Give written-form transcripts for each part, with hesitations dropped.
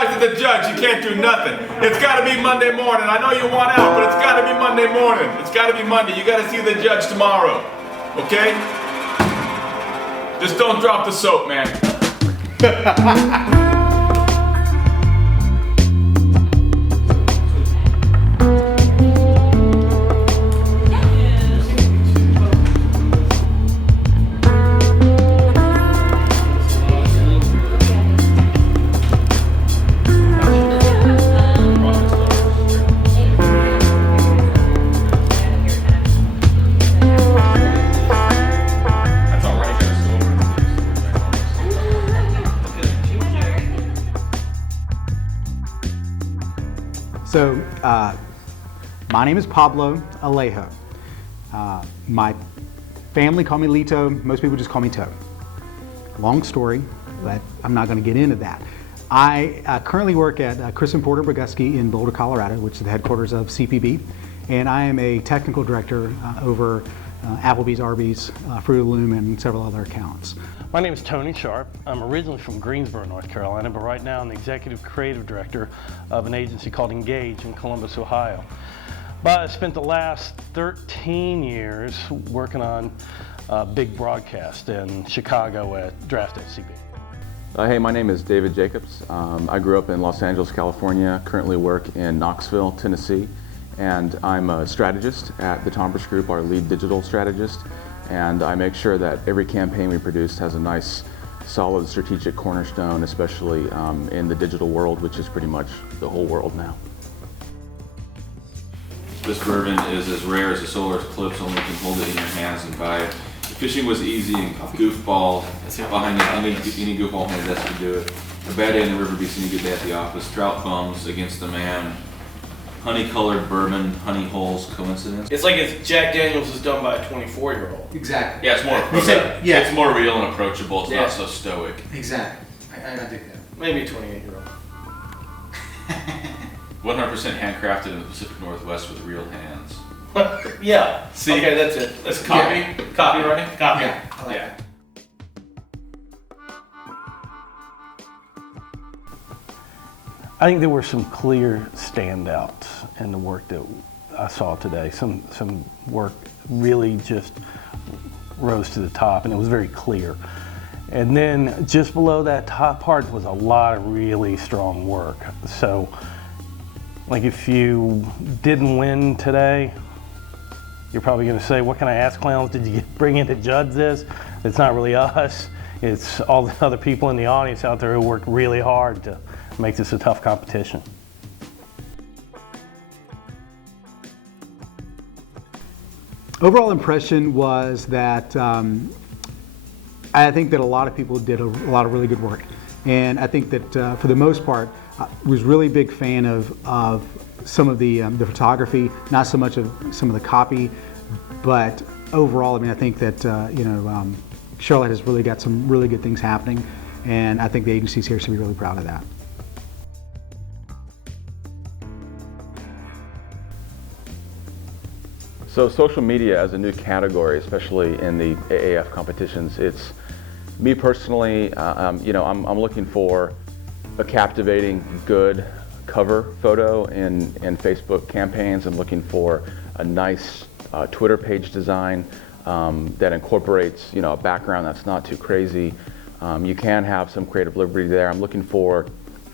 guys are the judge. You can't do nothing. It's got to be Monday morning. I know you want out, but it's got to be Monday morning. It's got to be Monday. You got to see the judge tomorrow. Okay? Just don't drop the soap, man. So, my name is Pablo Alejo. My family call me Lito. Most people just call me Toe. Long story, but I'm not going to get into that. I currently work at Chris and Porter Boguski in Boulder, Colorado, which is the headquarters of CPB, and I am a technical director over Applebee's, Arby's, Fruit of the Loom, and several other accounts. My name is Tony Sharpe. I'm originally from Greensboro, North Carolina, but right now I'm the executive creative director of an agency called Engage in Columbus, Ohio. But I spent the last 13 years working on big broadcast in Chicago at Draft SCB. Hey, my name is David Jacobs. I grew up in Los Angeles, California, currently work in Knoxville, Tennessee, and I'm a strategist at the Tombras Group, our lead digital strategist. And I make sure that every campaign we produce has a nice, solid, strategic cornerstone, especially in the digital world, which is pretty much the whole world now. This bourbon is as rare as a solar eclipse, only you can hold it in your hands and buy it. Fishing was easy and goofball behind any goofball hand has to do it. A bad day in the river beats any good day at the office. Trout bums against the man. Honey-colored bourbon, honey holes, coincidence? It's like if Jack Daniels is done by a 24-year-old. Exactly. Yeah, it's more. Yeah. It's more real and approachable. It's not so stoic. Exactly. I dig that. Maybe a 28-year-old. 100% handcrafted in the Pacific Northwest with real hands. Yeah. See? Okay, that's it. That's copy. Yeah. Copywriting. Copy. Yeah, I like Yeah. that. I think there were some clear standouts in the work that I saw today. Some work really just rose to the top, and it was very clear. And then just below that top part was a lot of really strong work. So, like if you didn't win today, you're probably going to say, what can I ask, clowns? Did you bring in to judge this? It's not really us. It's all the other people in the audience out there who worked really hard to make this a tough competition. Overall impression was that I think that a lot of people did a lot of really good work. And I think that for the most part, I was really a big fan of some of the photography, not so much of some of the copy, but overall, I mean, I think that, Charlotte has really got some really good things happening, and I think the agencies here should be really proud of that. So social media as a new category, especially in the AAF competitions, it's me personally, I'm looking for a captivating, good cover photo in Facebook campaigns. I'm looking for a nice Twitter page design that incorporates, a background that's not too crazy. You can have some creative liberty there. I'm looking for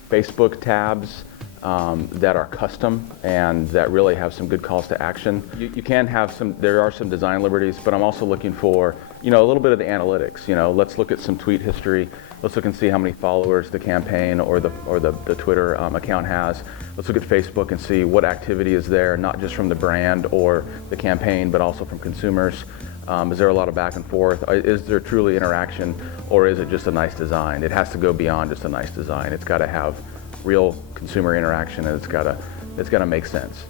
Facebook tabs that are custom and that really have some good calls to action. You can have there are some design liberties, but I'm also looking for, a little bit of the analytics. Let's look at some tweet history. Let's look and see how many followers the campaign or the Twitter account has. Let's look at Facebook and see what activity is there, not just from the brand or the campaign, but also from consumers. Is there a lot of back and forth? Is there truly interaction, or is it just a nice design? It has to go beyond just a nice design. It's got to have real consumer interaction, and it's got to make sense.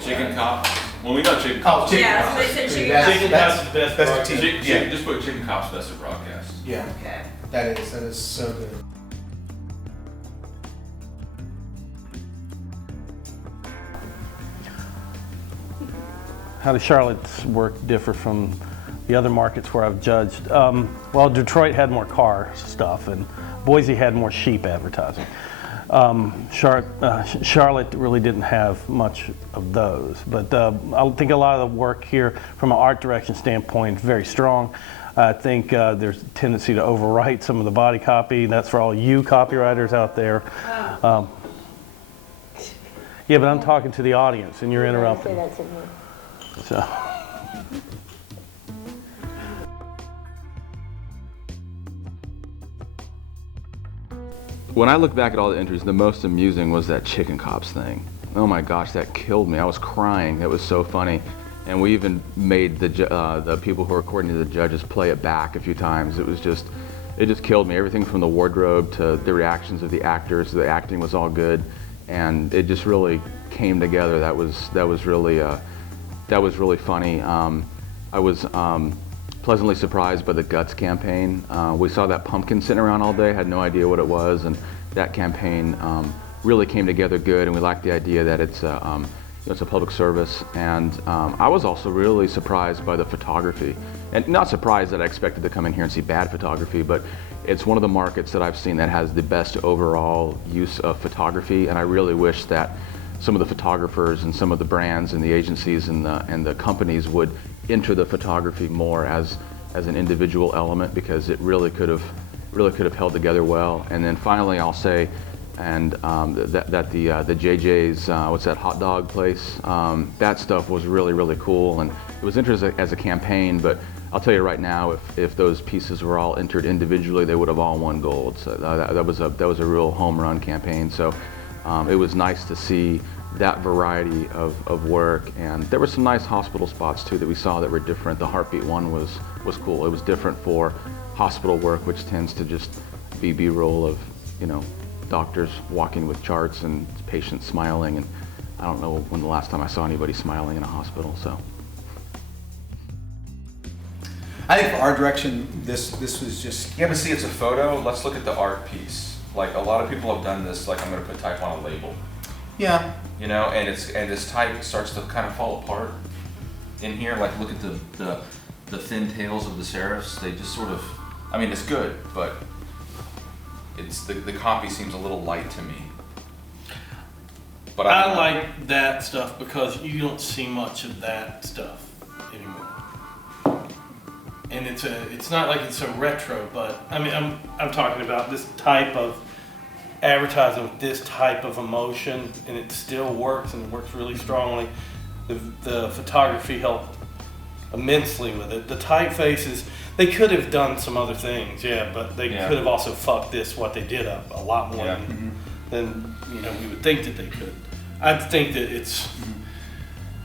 Chicken cops. Well, we know chicken cops. Chicken Yeah, cops. so they said chicken That's- Chicken that's- cops is best that's broadcast. the team. Yeah, just put chicken cops best of broadcast. Yeah, Okay. that is so good. How does Charlotte's work differ from the other markets where I've judged? Well, Detroit had more car stuff, and Boise had more sheep advertising. Charlotte really didn't have much of those, but I think a lot of the work here from an art direction standpoint is very strong. I think there's a tendency to overwrite some of the body copy. That's for all you copywriters out there. Yeah, but I'm talking to the audience and you're interrupting. Say that to me. So. When I look back at all the entries, the most amusing was that chicken cops thing. Oh my gosh, that killed me. I was crying. That was so funny. And we even made the people who were according to the judges play it back a few times. It just killed me. Everything from the wardrobe to the reactions of the actors, the acting was all good, and it just really came together. That was really funny. I was pleasantly surprised by the Guts campaign. We saw that pumpkin sitting around all day, had no idea what it was, and that campaign really came together good, and we liked the idea that it's a public service. And I was also really surprised by the photography. And not surprised that I expected to come in here and see bad photography, but it's one of the markets that I've seen that has the best overall use of photography, and I really wish that some of the photographers and some of the brands and the agencies and the companies would enter the photography more as an individual element, because it really could have held together well. And then finally, I'll say, and that the JJ's what's that hot dog place? That stuff was really cool, and it was interesting as a campaign. But I'll tell you right now, if those pieces were all entered individually, they would have all won gold. So that was a real home run campaign. So it was nice to see that variety of work, and there were some nice hospital spots too that we saw that were different. The heartbeat one was cool. It was different for hospital work, which tends to just be B-roll of doctors walking with charts and patients smiling, and I don't know when the last time I saw anybody smiling in a hospital. So I think for art direction, this was just. Yeah, but see, it's a photo. Let's look at the art piece. Like, a lot of people have done this, like, I'm gonna put type on a label. Yeah. And this type starts to kind of fall apart in here. Like, look at the thin tails of the serifs. They just sort of, I mean, it's good, but it's the copy seems a little light to me. But I like that stuff because you don't see much of that stuff anymore. And it's not like it's a retro, but I mean, I'm talking about this type of advertising with this type of emotion, and it still works, and it works really strongly. The photography helped immensely with it. The typefaces, they could have done some other things, but they could have also fucked what they did up a lot more than we would think that they could. I think that it's,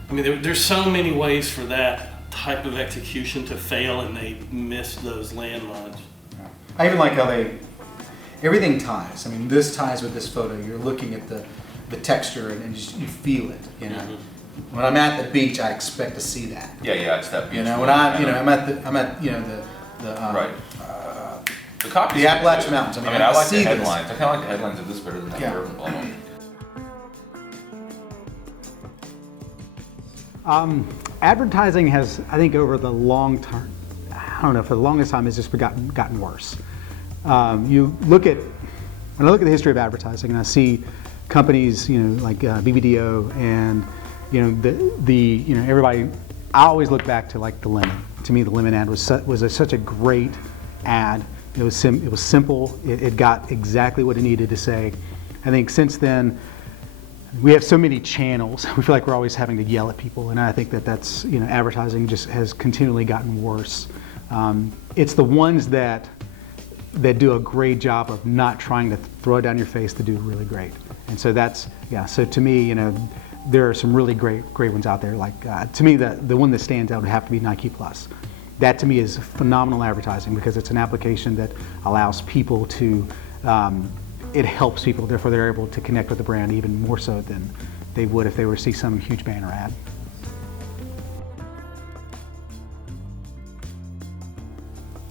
I mean, there's so many ways for that type of execution to fail, and they missed those landmines. I even like how everything ties. I mean, this ties with this photo. You're looking at the texture and just, you feel it. When I'm at the beach, I expect to see that. Yeah, it's that beach. When I'm at the right. The copy. The Appalachian Mountains. I like see the headlines. I kind of like the headlines of this better than that urban bubble. Advertising has, I think, over the long term, I don't know, for the longest time, has just gotten worse. When I look at the history of advertising, and I see companies, like BBDO, and everybody. I always look back to like the lemon. To me, the lemon ad was such a great ad. It was simple. It got exactly what it needed to say. I think since then, we have so many channels. We feel like we're always having to yell at people, and I think that's advertising just has continually gotten worse. It's the ones that do a great job of not trying to throw it down your face to do really great. And so so to me, there are some really great ones out there. Like to me, the one that stands out would have to be Nike Plus. That to me is phenomenal advertising because it's an application that allows people to, it helps people, therefore they're able to connect with the brand even more so than they would if they were to see some huge banner ad.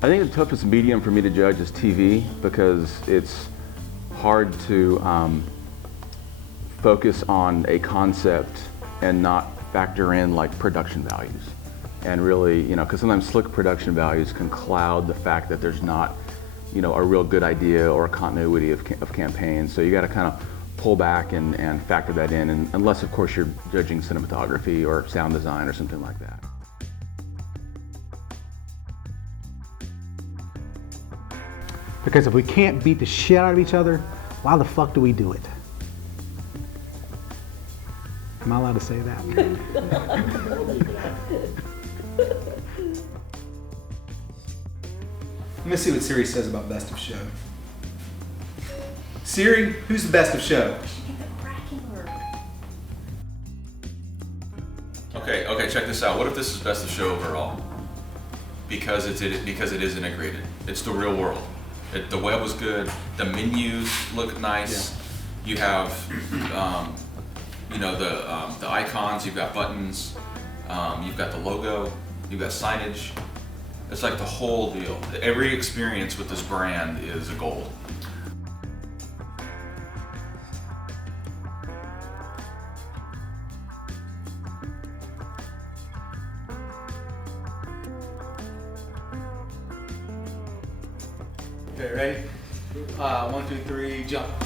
I think the toughest medium for me to judge is TV, because it's hard to focus on a concept and not factor in like production values. And really, because sometimes slick production values can cloud the fact that there's not you know, a real good idea or a continuity of campaigns. So you got to kind of pull back and factor that in, and unless of course you're judging cinematography or sound design or something like that. Because if we can't beat the shit out of each other, why the fuck do we do it? Am I allowed to say that? Let me see what Siri says about best of show. Siri, who's the best of show? Okay, check this out. What if this is best of show overall? Because it is integrated. It's the real world. The web was good. The menus look nice. Yeah. You have, you know, the icons. You've got buttons. You've got the logo. You've got signage. It's like the whole deal. Every experience with this brand is a gold. Okay, ready? 1, 2, 3, jump.